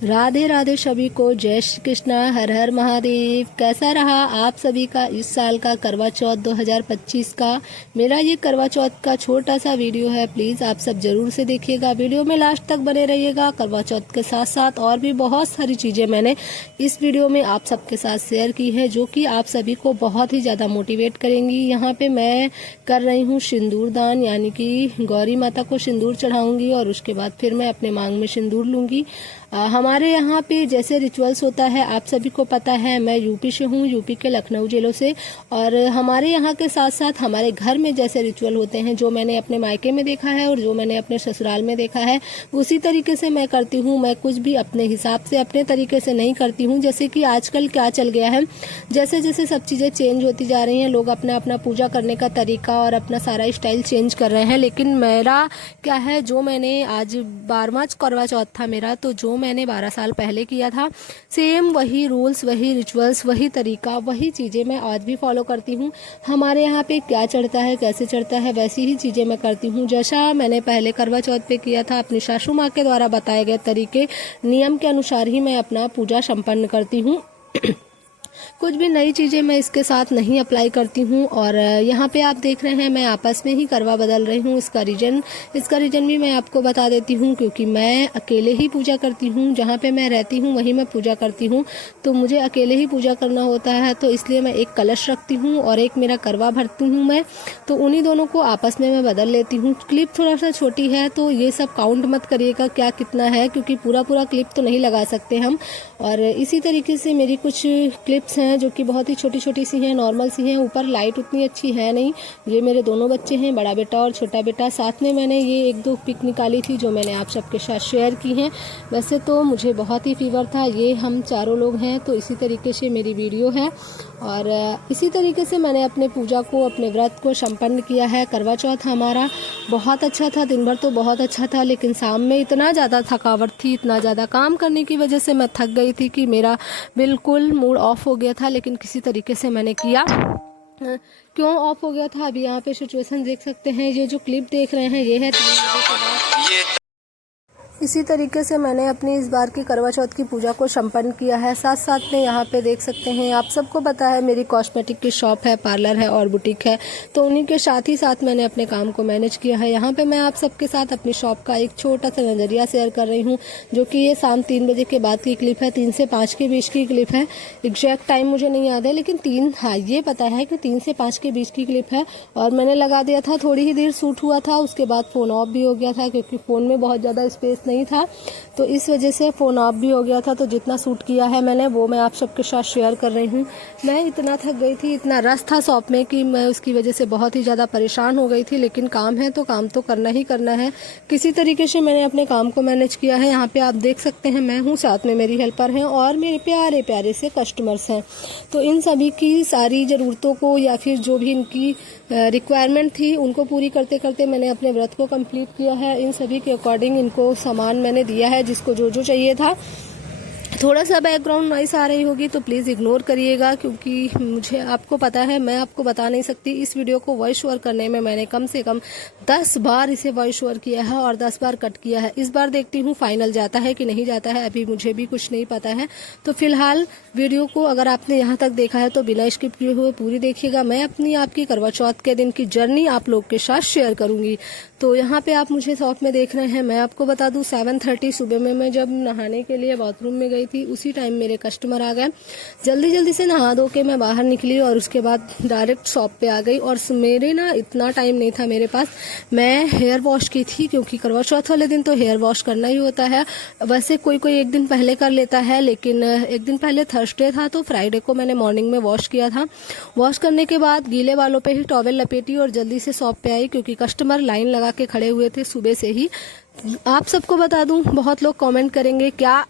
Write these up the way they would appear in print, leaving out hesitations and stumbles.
राधे राधे सभी को, जय श्री कृष्णा, हर हर महादेव। कैसा रहा आप सभी का इस साल का करवा चौथ 2025 का। मेरा ये करवा चौथ का छोटा सा वीडियो है, प्लीज़ आप सब जरूर से देखिएगा, वीडियो में लास्ट तक बने रहिएगा। करवा चौथ के साथ साथ और भी बहुत सारी चीज़ें मैंने इस वीडियो में आप सबके साथ शेयर की है, जो कि आप सभी को बहुत ही ज़्यादा मोटिवेट करेंगी। यहाँ पे मैं कर रही हूँ सिंदूर दान, यानी कि गौरी माता को सिंदूर चढ़ाऊंगी और उसके बाद फिर मैं अपने मांग में सिंदूर लूँगी। हमारे यहाँ पे जैसे रिचुअल्स होता है, आप सभी को पता है, मैं यूपी से हूँ, यूपी के लखनऊ जिलों से। और हमारे यहाँ के साथ साथ हमारे घर में जैसे रिचुअल होते हैं, जो मैंने अपने मायके में देखा है और जो मैंने अपने ससुराल में देखा है, उसी तरीके से मैं करती हूँ। मैं कुछ भी अपने हिसाब से अपने तरीके से नहीं करती हूँ। जैसे कि आजकल क्या चल गया है, जैसे जैसे सब चीज़ें चेंज होती जा रही हैं, लोग अपना अपना पूजा करने का तरीका और अपना सारा स्टाइल चेंज कर रहे हैं। लेकिन मेरा क्या है, जो मैंने आज 12वां करवा चौथ था मेरा, तो जो मैंने 12 साल पहले किया था, सेम वही रूल्स, वही रिचुअल्स, वही तरीका, वही चीज़ें मैं आज भी फॉलो करती हूँ। हमारे यहाँ पे क्या चढ़ता है, कैसे चढ़ता है, वैसी ही चीज़ें मैं करती हूँ। जैसा मैंने पहले करवा चौथ पे किया था, अपनी सासू माँ के द्वारा बताए गए तरीके, नियम के अनुसार ही मैं अपना पूजा संपन्न करती हूँ। कुछ भी नई चीज़ें मैं इसके साथ नहीं अप्लाई करती हूँ। और यहाँ पे आप देख रहे हैं, मैं आपस में ही करवा बदल रही हूँ। इसका रीज़न भी मैं आपको बता देती हूँ, क्योंकि मैं अकेले ही पूजा करती हूँ। जहाँ पे मैं रहती हूँ वहीं मैं पूजा करती हूँ, तो मुझे अकेले ही पूजा करना होता है, तो इसलिए मैं एक कलश रखती हूँ और एक मेरा करवा भरती हूँ मैं, तो उन्हीं दोनों को आपस में मैं बदल लेती हूँ। क्लिप थोड़ा सा छोटी है, तो ये सब काउंट मत करिएगा क्या कितना है, क्योंकि पूरा क्लिप तो नहीं लगा सकते हम। और इसी तरीके से मेरी कुछ क्लिप्स हैं जो कि बहुत ही छोटी छोटी सी हैं, नॉर्मल सी हैं। ऊपर लाइट उतनी अच्छी है नहीं। ये मेरे दोनों बच्चे हैं, बड़ा बेटा और छोटा बेटा। साथ में मैंने ये 1-2 पिक निकाली थी जो मैंने आप सबके साथ शेयर की हैं। वैसे तो मुझे बहुत ही फीवर था, ये हम चारों लोग हैं, तो इसी तरीके से मेरी वीडियो है। और इसी तरीके से मैंने अपने पूजा को, अपने व्रत को संपन्न किया है। करवा चौथ हमारा बहुत अच्छा था, दिन भर तो बहुत अच्छा था, लेकिन शाम में इतना ज़्यादा थकावट थी, इतना ज़्यादा काम करने की वजह से मैं थक गई थी कि मेरा बिल्कुल मूड ऑफ हो गया था। लेकिन किसी तरीके से मैंने किया। क्यों ऑफ हो गया था, अभी यहाँ पे सिचुएशन देख सकते हैं। ये जो क्लिप देख रहे हैं, ये है 3 बजे के बाद। इसी तरीके से मैंने अपनी इस बार की करवा चौथ की पूजा को संपन्न किया है। साथ साथ में यहाँ पे देख सकते हैं, आप सबको पता है मेरी कॉस्मेटिक की शॉप है, पार्लर है और बुटीक है, तो उन्हीं के साथ ही साथ मैंने अपने काम को मैनेज किया है। यहाँ पे मैं आप सबके साथ अपनी शॉप का एक छोटा सा नज़रिया शेयर कर रही हूँ, जो कि ये शाम 3 बजे के बाद की क्लिप है, 3 से 5 के बीच की क्लिप है। एग्जैक्ट टाइम मुझे नहीं याद है, लेकिन 3, हाँ ये पता है कि 3 से 5 के बीच की क्लिप है। और मैंने लगा दिया था, थोड़ी ही देर शूट हुआ था, उसके बाद फ़ोन ऑफ भी हो गया था, क्योंकि फ़ोन में बहुत ज़्यादा स्पेस नहीं था, तो इस वजह से फ़ोन ऑफ भी हो गया था। तो जितना शूट किया है मैंने, वो मैं आप सबके साथ शेयर कर रही हूँ। मैं इतना थक गई थी, इतना रश था शॉप में कि मैं उसकी वजह से बहुत ही ज़्यादा परेशान हो गई थी। लेकिन काम है तो काम तो करना ही करना है। किसी तरीके से मैंने अपने काम को मैनेज किया है। यहाँ पे आप देख सकते हैं, मैं हूँ, साथ में मेरी हेल्पर हैं और मेरे प्यारे प्यारे से कस्टमर्स हैं। तो इन सभी की सारी ज़रूरतों को, या फिर जो भी इनकी रिक्वायरमेंट थी, उनको पूरी करते करते मैंने अपने व्रत को कंप्लीट किया है। इन सभी के अकॉर्डिंग इनको सामान मैंने दिया है, जिसको जो जो चाहिए था। थोड़ा सा बैकग्राउंड नॉइस आ रही होगी तो प्लीज़ इग्नोर करिएगा, क्योंकि मुझे, आपको पता है, मैं आपको बता नहीं सकती। इस वीडियो को वॉइस ओवर करने में मैंने कम से कम 10 बार इसे वॉइस ओवर किया है और 10 बार कट किया है। इस बार देखती हूँ फाइनल जाता है कि नहीं जाता है, अभी मुझे भी कुछ नहीं पता है। तो फिलहाल वीडियो को अगर आपने यहाँ तक देखा है तो बिना स्किप किए हुए पूरी देखिएगा। मैं अपनी आपकी करवा चौथ के दिन की जर्नी आप लोग के साथ शेयर करूँगी। तो यहाँ पे आप मुझे शॉप में देख रहे हैं। मैं आपको बता दूँ, 7:30 सुबह में मैं जब नहाने के लिए बाथरूम में गई थी, उसी टाइम मेरे कस्टमर आ गए। जल्दी जल्दी से नहा धो के मैं बाहर निकली और उसके बाद डायरेक्ट शॉप पे आ गई। और मेरे ना इतना टाइम नहीं था मेरे पास, मैं हेयर वॉश की थी, क्योंकि करवा चौथ वाले दिन तो हेयर वॉश करना ही होता है। वैसे कोई कोई एक दिन पहले कर लेता है, लेकिन एक दिन पहले थर्सडे था, तो फ्राइडे को मैंने मॉर्निंग में वॉश किया था। वॉश करने के बाद गीले बालों पे ही टॉवेल लपेटी और जल्दी से शॉप पे आई, क्योंकि कस्टमर लाइन लगा के खड़े हुए थे सुबह से ही। आप सबको बता दूं, बहुत लोग कमेंट करेंगे, क्या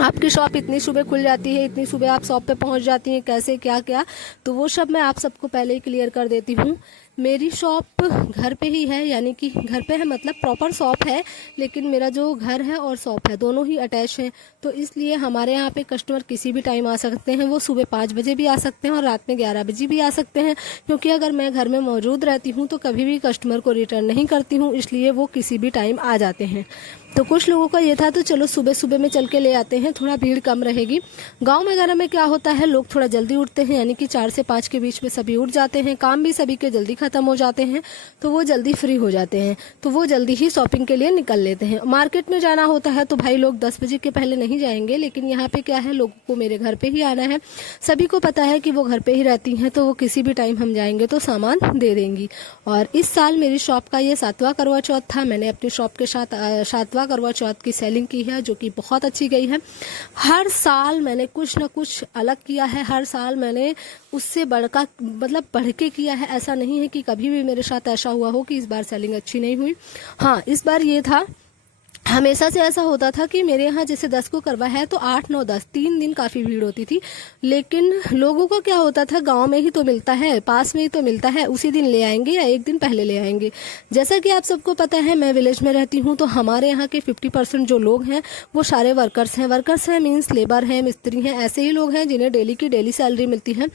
आपकी शॉप इतनी सुबह खुल जाती है, इतनी सुबह आप शॉप पे पहुंच जाती हैं, कैसे, क्या क्या? तो वो सब मैं आप सबको पहले ही क्लियर कर देती हूँ। मेरी शॉप घर पे ही है, यानी कि घर पे है मतलब प्रॉपर शॉप है, लेकिन मेरा जो घर है और शॉप है दोनों ही अटैच हैं। तो इसलिए हमारे यहाँ पे कस्टमर किसी भी टाइम आ सकते हैं। वो सुबह 5 बजे भी आ सकते हैं और रात में 11 बजे भी आ सकते हैं, क्योंकि अगर मैं घर में मौजूद रहती हूँ तो कभी भी कस्टमर को रिटर्न नहीं करती हूँ, इसलिए वो किसी भी टाइम आ जाते हैं। तो कुछ लोगों का ये था तो चलो सुबह सुबह में चल के ले आते हैं, थोड़ा भीड़ कम रहेगी। गांव वगैरह में क्या होता है, लोग थोड़ा जल्दी उठते हैं, यानी कि 4 से 5 के बीच में सभी उठ जाते हैं, काम भी सभी के जल्दी खत्म हो जाते हैं, तो वो जल्दी फ्री हो जाते हैं, तो वो जल्दी ही शॉपिंग के लिए निकल लेते हैं। मार्केट में जाना होता है तो भाई लोग 10 बजे के पहले नहीं जाएंगे, लेकिन यहाँ पे क्या है, लोगों को मेरे घर पे ही आना है, सभी को पता है कि वो घर पे ही रहती हैं, तो वो किसी भी टाइम हम जाएंगे तो सामान दे देंगी। और इस साल मेरी शॉप का ये 7वां करवा चौथ था। मैंने अपनी शॉप के साथ 7वां करवा चौथ की सेलिंग की है, जो कि बहुत अच्छी गई है। हर साल मैंने कुछ ना कुछ अलग किया है, हर साल मैंने उससे बढ़ के किया है। ऐसा नहीं है कि कभी भी मेरे साथ ऐसा हुआ हो कि इस बार सेलिंग अच्छी नहीं हुई। हाँ, इस बार ये था, हमेशा से ऐसा होता था कि मेरे यहाँ जैसे 10 को करवा है तो 8, 9, 10 3 दिन काफ़ी भीड़ होती थी। लेकिन लोगों को क्या होता था, गांव में ही तो मिलता है, पास में ही तो मिलता है, उसी दिन ले आएंगे या एक दिन पहले ले आएंगे। जैसा कि आप सबको पता है, मैं विलेज में रहती हूँ, तो हमारे यहाँ के 50% जो लोग हैं वो सारे वर्कर्स हैं। वर्कर्स हैं मीन्स लेबर हैं, मिस्त्री हैं, ऐसे ही लोग हैं जिन्हें डेली की डेली सैलरी मिलती है।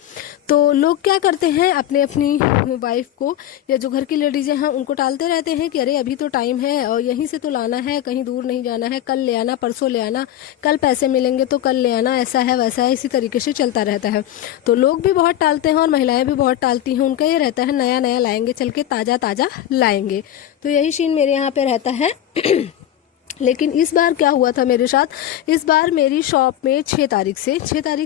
तो लोग क्या करते हैं, अपनी वाइफ को या जो घर की लेडीजें हैं उनको टालते रहते हैं कि अरे अभी तो टाइम है और यहीं से तो लाना है, कहीं दूर नहीं जाना है, कल ले आना, परसों ले आना, कल पैसे मिलेंगे तो कल ले आना, ऐसा है वैसा है, इसी तरीके से चलता रहता है। तो लोग भी बहुत टालते हैं और महिलाएं भी बहुत टालती हैं। उनका ये रहता है नया नया लाएंगे, चल के ताज़ा ताज़ा लाएंगे। तो यही सीन मेरे यहाँ पे रहता है। लेकिन इस बार क्या हुआ था मेरे साथ, इस बार मेरी शॉप में 6 तारीख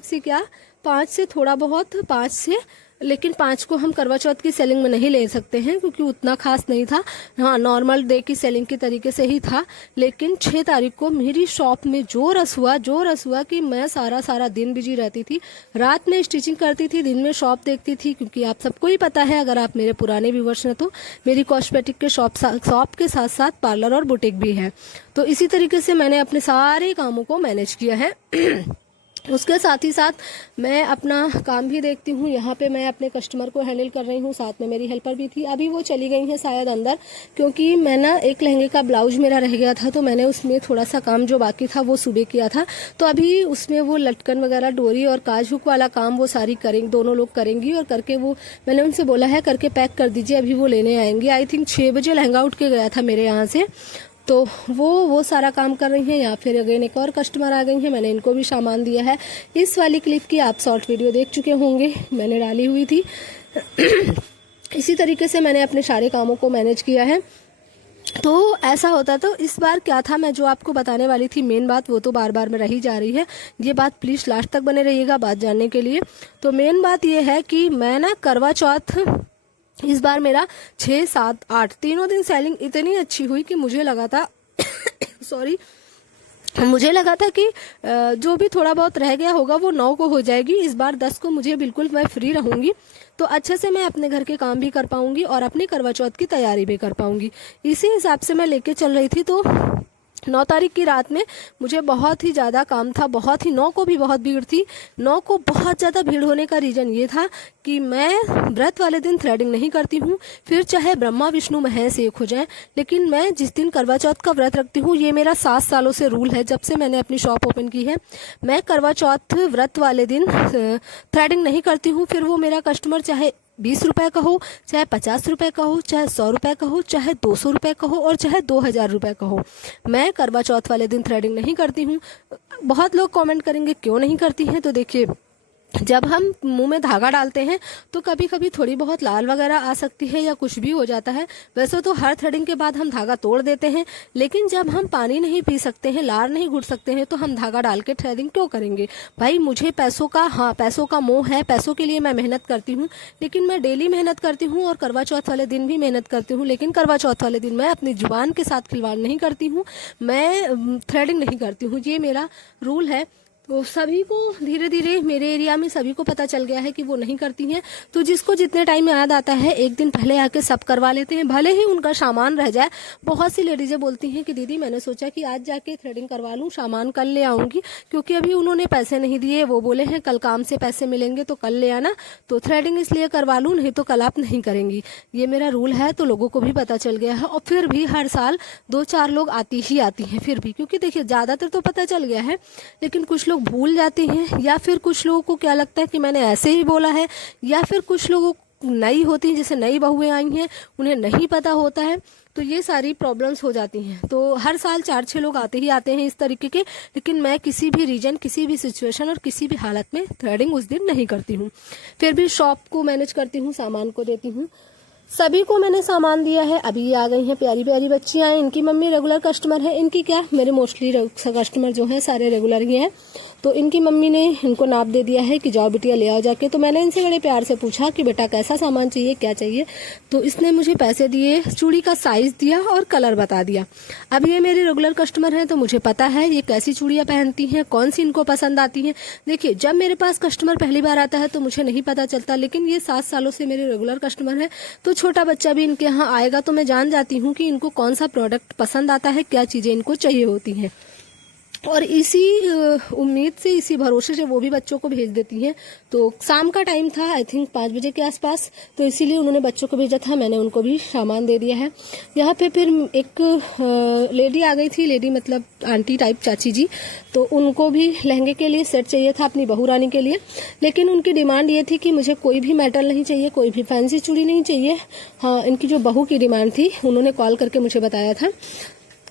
से क्या 5 से थोड़ा बहुत 5 से, लेकिन 5 को हम करवा चौथ की सेलिंग में नहीं ले सकते हैं क्योंकि उतना खास नहीं था। हाँ, नॉर्मल डे की सेलिंग की तरीके से ही था। लेकिन 6 तारीख को मेरी शॉप में जो रस हुआ कि मैं सारा दिन बिजी रहती थी। रात में स्टिचिंग करती थी, दिन में शॉप देखती थी, क्योंकि आप सबको ही पता है, अगर आप मेरे पुराने व्यूवर्स हैं तो मेरी कॉस्मेटिक के शॉप के साथ साथ पार्लर और बुटीक भी है। तो इसी तरीके से मैंने अपने सारे कामों को मैनेज किया है। उसके साथ ही साथ मैं अपना काम भी देखती हूँ। यहाँ पे मैं अपने कस्टमर को हैंडल कर रही हूँ, साथ में मेरी हेल्पर भी थी। अभी वो चली गई हैं शायद अंदर, क्योंकि मैं ना एक लहंगे का ब्लाउज मेरा रह गया था, तो मैंने उसमें थोड़ा सा काम जो बाकी था वो सुबह किया था। तो अभी उसमें वो लटकन वगैरह, डोरी और काज हुक वाला काम वो सारी करेंगे, दोनों लोग करेंगी। और करके वो मैंने उनसे बोला है करके पैक कर दीजिए, अभी वो लेने आएंगे। आई थिंक 6 बजे लहंगा उठ के गया था मेरे यहाँ से, तो वो सारा काम कर रही हैं। या फिर अगेन एक और कस्टमर आ गई हैं, मैंने इनको भी सामान दिया है। इस वाली क्लिप की आप शॉर्ट वीडियो देख चुके होंगे, मैंने डाली हुई थी। इसी तरीके से मैंने अपने सारे कामों को मैनेज किया है। तो ऐसा होता, तो इस बार क्या था, मैं जो आपको बताने वाली थी मेन बात, वो तो बार बार में रही जा रही है। ये बात प्लीज़ लास्ट तक बने रहिएगा बात जानने के लिए। तो मेन बात ये है कि मैं ना करवा चौथ इस बार मेरा 6, 7, 8 तीनों दिन सेलिंग इतनी अच्छी हुई कि मुझे लगा था मुझे लगा था कि जो भी थोड़ा बहुत रह गया होगा वो 9 को हो जाएगी। इस बार 10 को मुझे बिल्कुल मैं फ्री रहूंगी, तो अच्छे से मैं अपने घर के काम भी कर पाऊंगी और अपनी करवा चौथ की तैयारी भी कर पाऊंगी। इसी हिसाब से मैं लेके चल रही थी। तो 9 तारीख की रात में मुझे बहुत ही ज़्यादा काम था, 9 को भी बहुत भीड़ थी। 9 को बहुत ज़्यादा भीड़ होने का रीज़न ये था कि मैं व्रत वाले दिन थ्रेडिंग नहीं करती हूँ, फिर चाहे ब्रह्मा विष्णु महेश एक हो जाए, लेकिन मैं जिस दिन करवा चौथ का व्रत रखती हूँ, ये मेरा 7 सालों से रूल है, जब से मैंने अपनी शॉप ओपन की है। मैं करवा चौथ व्रत वाले दिन थ्रेडिंग नहीं करती हूँ। फिर वो मेरा कस्टमर चाहे 20 रुपए का हो, चाहे 50 रुपए का हो, चाहे 100 रुपए का हो, चाहे 200 रुपए का हो और चाहे 2000 रुपए का हो, मैं करवा चौथ वाले दिन थ्रेडिंग नहीं करती हूँ। बहुत लोग कमेंट करेंगे क्यों नहीं करती हैं, तो देखिए, जब हम मुंह में धागा डालते हैं तो कभी कभी थोड़ी बहुत लाल वगैरह आ सकती है या कुछ भी हो जाता है। वैसे तो हर थ्रेडिंग के बाद हम धागा तोड़ देते हैं, लेकिन जब हम पानी नहीं पी सकते हैं, लार नहीं घुट सकते हैं, तो हम धागा डाल के थ्रेडिंग क्यों करेंगे भाई। मुझे पैसों का मोह है, पैसों के लिए मैं मेहनत करती हूँ, लेकिन मैं डेली मेहनत करती हूँ और करवा चौथ वाले दिन भी मेहनत करती हूँ। लेकिन करवा चौथ वाले दिन मैं अपनी जुबान के साथ खिलवाड़ नहीं करती हूँ, मैं थ्रेडिंग नहीं करती हूँ, ये मेरा रूल है। तो सभी को धीरे धीरे मेरे एरिया में सभी को पता चल गया है कि वो नहीं करती हैं। तो जिसको जितने टाइम में याद आता है, एक दिन पहले आके सब करवा लेते हैं, भले ही उनका सामान रह जाए। बहुत सी लेडीजें बोलती हैं कि दीदी मैंने सोचा कि आज जाके थ्रेडिंग करवा लूँ, सामान कल ले आऊँगी, क्योंकि अभी उन्होंने पैसे नहीं दिए, वो बोले हैं कल काम से पैसे मिलेंगे तो कल ले आना, तो थ्रेडिंग इसलिए करवा लूँ, नहीं तो कल आप नहीं करेंगी। ये मेरा रूल है, तो लोगों को भी पता चल गया है। और फिर भी हर साल 2-4 लोग आती हैं फिर भी, क्योंकि देखिए ज़्यादातर तो पता चल गया है, लेकिन कुछ लोग भूल जाते हैं, या फिर कुछ लोगों को क्या लगता है कि मैंने ऐसे ही बोला है, या फिर कुछ लोगों नई होती हैं, जैसे नई बहुएं आई हैं, उन्हें नहीं पता होता है। तो ये सारी प्रॉब्लम्स हो जाती हैं। तो हर साल 4-6 लोग आते ही आते हैं इस तरीके के, लेकिन मैं किसी भी रीजन, किसी भी सिचुएशन और किसी भी हालत में थ्रेडिंग उस दिन नहीं करती हूँ। फिर भी शॉप को मैनेज करती हूँ, सामान को देती हूँ। सभी को मैंने सामान दिया है। अभी ये आ गई हैं प्यारी प्यारी बच्चियां, इनकी मम्मी रेगुलर कस्टमर है। इनकी क्या, मेरे मोस्टली कस्टमर जो हैं सारे रेगुलर ही हैं। तो इनकी मम्मी ने इनको नाप दे दिया है कि जाओ बिटिया ले आओ जाके। तो मैंने इनसे बड़े प्यार से पूछा कि बेटा कैसा सामान चाहिए, क्या चाहिए। तो इसने मुझे पैसे दिए, चूड़ी का साइज दिया और कलर बता दिया। अब ये मेरे रेगुलर कस्टमर हैं तो मुझे पता है ये कैसी चूड़ियां पहनती हैं, कौन सी इनको पसंद आती हैं। देखिए, जब मेरे पास कस्टमर पहली बार आता है तो मुझे नहीं पता चलता, लेकिन ये 7 सालों से मेरे रेगुलर कस्टमर है। तो छोटा बच्चा भी इनके यहाँ आएगा तो मैं जान जाती हूँ कि इनको कौन सा प्रोडक्ट पसंद आता है, क्या चीजें इनको चाहिए होती हैं। और इसी उम्मीद से, इसी भरोसे से वो भी बच्चों को भेज देती हैं। तो शाम का टाइम था, आई थिंक 5 बजे के आसपास, तो इसीलिए उन्होंने बच्चों को भेजा था, मैंने उनको भी सामान दे दिया है। यहाँ पे फिर एक लेडी आ गई थी, लेडी मतलब आंटी टाइप, चाची जी। तो उनको भी लहंगे के लिए सेट चाहिए था अपनी बहू रानी के लिए, लेकिन उनकी डिमांड ये थी कि मुझे कोई भी मेटल नहीं चाहिए, कोई भी फैंसी चूड़ी नहीं चाहिए। हाँ, इनकी जो बहू की डिमांड थी, उन्होंने कॉल करके मुझे बताया था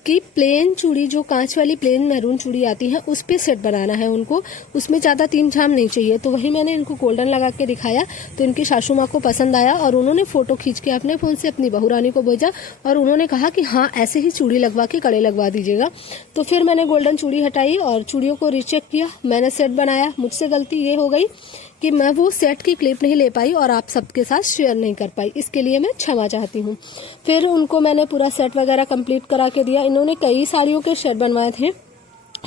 कि प्लेन चूड़ी, जो कांच वाली प्लेन मैरून चूड़ी आती है, उस पे सेट बनाना है उनको, उसमें ज्यादा तीम झाम नहीं चाहिए। तो वही मैंने इनको गोल्डन लगा के दिखाया, तो इनकी सासू माँ को पसंद आया और उन्होंने फोटो खींच के अपने फोन से अपनी बहू रानी को भेजा और उन्होंने कहा कि हाँ, ऐसे ही चूड़ी लगवा के कड़े लगवा दीजिएगा। तो फिर मैंने गोल्डन चूड़ी हटाई और चूड़ियों को रीचेक किया, मैंने सेट बनाया। मुझसे गलती ये हो गई कि मैं वो सेट की क्लिप नहीं ले पाई और आप सबके साथ शेयर नहीं कर पाई, इसके लिए मैं क्षमा चाहती हूँ। फिर उनको मैंने पूरा सेट वगैरह कंप्लीट करा के दिया। इन्होंने कई साड़ियों के सेट बनवाए थे,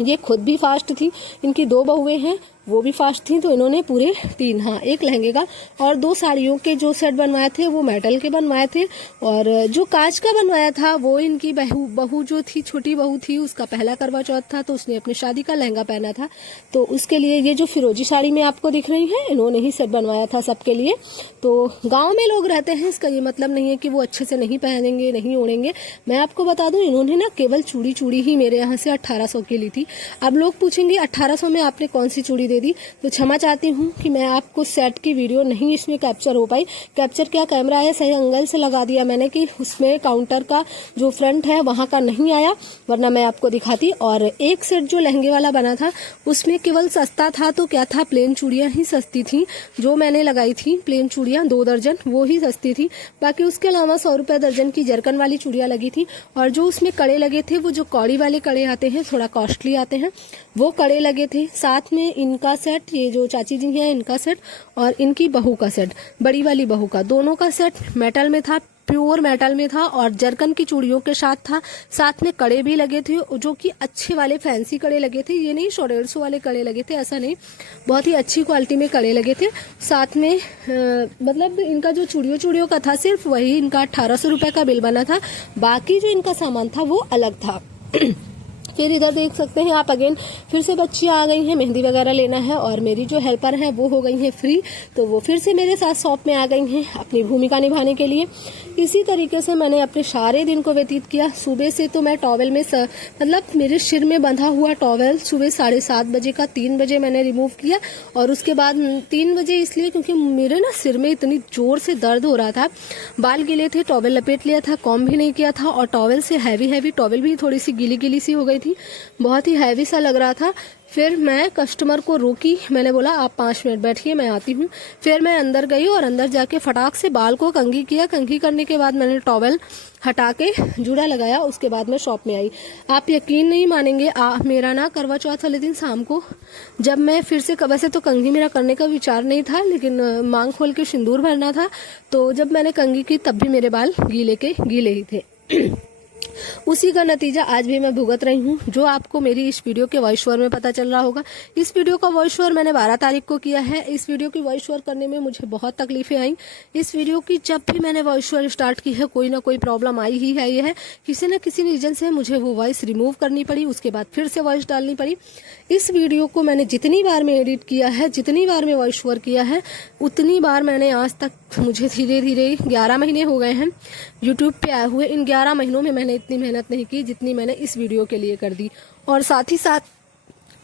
ये खुद भी फास्ट थी, इनकी 2 बहुएं हैं, वो भी फास्ट थी। तो इन्होंने पूरे 3, हाँ, एक लहंगे का और 2 साड़ियों के जो सेट बनवाए थे वो मेटल के बनवाए थे। और जो कांच का बनवाया था वो इनकी बहू जो थी, छोटी बहू थी, उसका पहला करवा चौथ था, तो उसने अपनी शादी का लहंगा पहना था। तो उसके लिए ये जो फिरोजी साड़ी में आपको दिख रही है, इन्होंने ही सेट बनवाया था सबके लिए। तो गाँव में लोग रहते हैं, इसका ये मतलब नहीं है कि वो अच्छे से नहीं पहनेंगे, नहीं ओढ़ेंगे। मैं आपको बता दूं, इन्होंने ना केवल चूड़ी ही मेरे यहाँ से 1800 की ली थी। अब लोग पूछेंगे 1800 में आपने कौन सी चूड़ी दे दी, तो क्षमा चाहती हूँ कि मैं आपको सेट की वीडियो नहीं इसमें कैप्चर हो पाई। कैप्चर क्या, कैमरा है सही एंगल से लगा दिया मैंने कि उसमें काउंटर का जो फ्रंट है वहां का नहीं आया, वरना मैं आपको दिखाती। और एक सेट जो लहंगे वाला बना था उसमें केवल सस्ता था तो क्या था, प्लेन चूड़ियां ही सस्ती थी। जो मैंने लगाई थी प्लेन चूड़ियां 2 दर्जन, वो ही सस्ती थी। बाकी उसके अलावा 100 रुपए दर्जन की जरकन वाली चूड़ियां लगी थी। और जो उसमें कड़े लगे थे, वो जो कौड़ी वाले कड़े आते हैं, थोड़ा कॉस्टली आते हैं, वो कड़े लगे थे। साथ में इनका सेट, ये जो चाची जी हैं इनका सेट और इनकी बहू का सेट, बड़ी वाली बहू का, दोनों का सेट मेटल में था, प्योर मेटल में था और जरकन की चूड़ियों के साथ था। साथ में कड़े भी लगे थे, जो कि अच्छे वाले फैंसी कड़े लगे थे, ये नहीं 100-150 वाले कड़े लगे थे, ऐसा नहीं, बहुत ही अच्छी क्वालिटी में कड़े लगे थे। साथ में मतलब इनका जो चूड़ियों का था, सिर्फ वही इनका 1800 रुपए का बिल बना था, बाकी जो इनका सामान था वो अलग था। फिर इधर देख सकते हैं आप, अगेन फिर से बच्चियां आ गई हैं, मेहंदी वगैरह लेना है और मेरी जो हेल्पर हैं वो हो गई हैं फ्री, तो वो फिर से मेरे साथ शॉप में आ गई हैं अपनी भूमिका निभाने के लिए। इसी तरीके से मैंने अपने सारे दिन को व्यतीत किया। सुबह से तो मैं टॉवेल में मतलब मेरे सिर में बंधा हुआ टॉवेल सुबह 7:30 बजे का 3 बजे मैंने रिमूव किया। और उसके बाद 3 बजे इसलिए क्योंकि मेरे ना सिर में इतनी जोर से दर्द हो रहा था, बाल गीले थे, टॉवेल लपेट लिया था, कॉम भी नहीं किया था और टॉवेल से हैवी टॉवेल भी थोड़ी सी गीली सी हो गई थी, बहुत ही हैवी सा लग रहा था। फिर मैं कस्टमर को रोकी, मैंने बोला आप 5 मिनट बैठिए, मैं आती हूँ। फिर मैं अंदर गई और अंदर जाके फटाक से बाल को कंघी किया। कंघी करने के बाद मैंने टॉवेल हटा के जूड़ा लगाया, उसके बाद मैं शॉप में आई। आप यकीन नहीं मानेंगे, मेरा ना करवा चौथ वाले दिन शाम को जब मैं फिर से, वैसे तो कंघी मेरा करने का विचार नहीं था, लेकिन मांग खोल के सिंदूर भरना था, तो जब मैंने कंघी की तब भी मेरे बाल गीले ही थे। उसी का नतीजा आज भी मैं भुगत रही हूँ, जो आपको मेरी इस वीडियो के वॉइस ओवर में पता चल रहा होगा। इस वीडियो का वॉइस ओवर मैंने 12 तारीख को किया है। इस वीडियो की वॉइस ओवर करने में मुझे बहुत तकलीफें आई। इस वीडियो की जब भी मैंने वॉइस ओवर स्टार्ट की है, कोई ना कोई प्रॉब्लम आई ही है। ये है किसी न किसी रीजन से मुझे वो वॉइस रिमूव करनी पड़ी, उसके बाद फिर से वॉइस डालनी पड़ी। इस वीडियो को मैंने जितनी बार में एडिट किया है, जितनी बार में वॉइस ओवर किया है, उतनी बार मैंने आज तक, मुझे धीरे धीरे 11 महीने हो गए हैं यूट्यूब पे आए हुए। इन 11 महीनों में मैंने इतनी मेहनत नहीं की जितनी मैंने इस वीडियो के लिए कर दी। और साथ ही साथ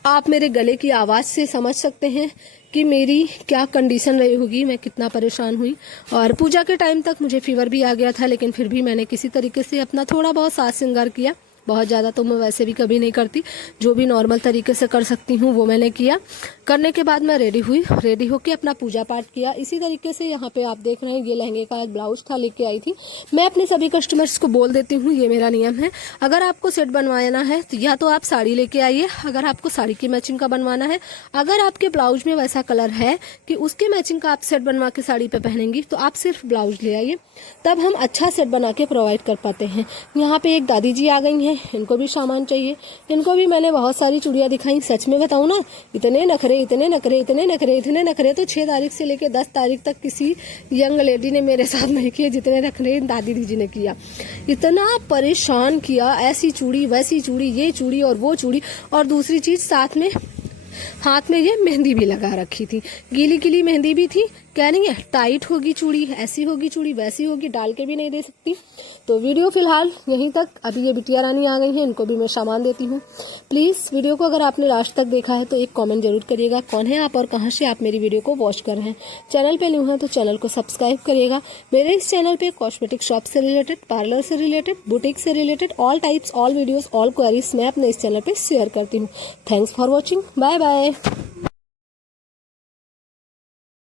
आप मेरे गले की आवाज़ से समझ सकते हैं कि मेरी क्या कंडीशन रही होगी, मैं कितना परेशान हुई। और पूजा के टाइम तक मुझे फीवर भी आ गया था, लेकिन फिर भी मैंने किसी तरीके से अपना थोड़ा बहुत साज श्रृंगार किया। बहुत ज़्यादा तो मैं वैसे भी कभी नहीं करती, जो भी नॉर्मल तरीके से कर सकती हूँ वो मैंने किया। करने के बाद मैं रेडी हुई, रेडी होकर अपना पूजा पाठ किया। इसी तरीके से यहाँ पे आप देख रहे हैं, ये लहंगे का ब्लाउज था, लेके आई थी। मैं अपने सभी कस्टमर्स को बोल देती हूँ, ये मेरा नियम है, अगर आपको सेट बनवाना है तो या तो आप साड़ी लेके आइए, अगर आपको साड़ी की मैचिंग का बनवाना है, अगर आपके ब्लाउज में वैसा कलर है कि उसके मैचिंग का आप सेट बनवा के साड़ी पे पहनेंगी, तो आप सिर्फ ब्लाउज ले आइए, तब हम अच्छा सेट बना के प्रोवाइड कर पाते हैं। यहाँ पे एक दादी जी आ गई हैं, इनको भी सामान चाहिए। इनको भी मैंने बहुत सारी चूड़ियां दिखाई। सच में बताऊं ना, इतने नखरे इतने नखरे इतने नखरे इतने नखरे तो 6 तारीख से लेकर 10 तारीख तक किसी यंग लेडी ने मेरे साथ नहीं किए जितने नखरे दादी दीदी ने किया। इतना परेशान किया, ऐसी चूड़ी वैसी चूड़ी, ये चूड़ी और वो चूड़ी, और दूसरी चीज साथ में हाथ में ये मेहंदी भी लगा रखी थी, गीली गीली मेहंदी भी थी। कह रही है टाइट होगी चूड़ी, ऐसी होगी चूड़ी, वैसी होगी, डाल के भी नहीं दे सकती। तो वीडियो फिलहाल यहीं तक। अभी ये बिटिया रानी आ गई हैं, इनको भी मैं सामान देती हूँ। प्लीज़ वीडियो को अगर आपने लास्ट तक देखा है तो एक कमेंट जरूर करिएगा, कौन है आप और कहाँ से आप मेरी वीडियो को वॉच कर रहे हैं। चैनल पे न्यू है तो चैनल को सब्सक्राइब करिएगा। मेरे इस चैनल पे कॉस्मेटिक शॉप से रिलेटेड, पार्लर से रिलेटेड, बुटीक से related all types, all videos, all queries मैं अपने इस चैनल पे शेयर करती हूँ। Thanks for watching, bye bye.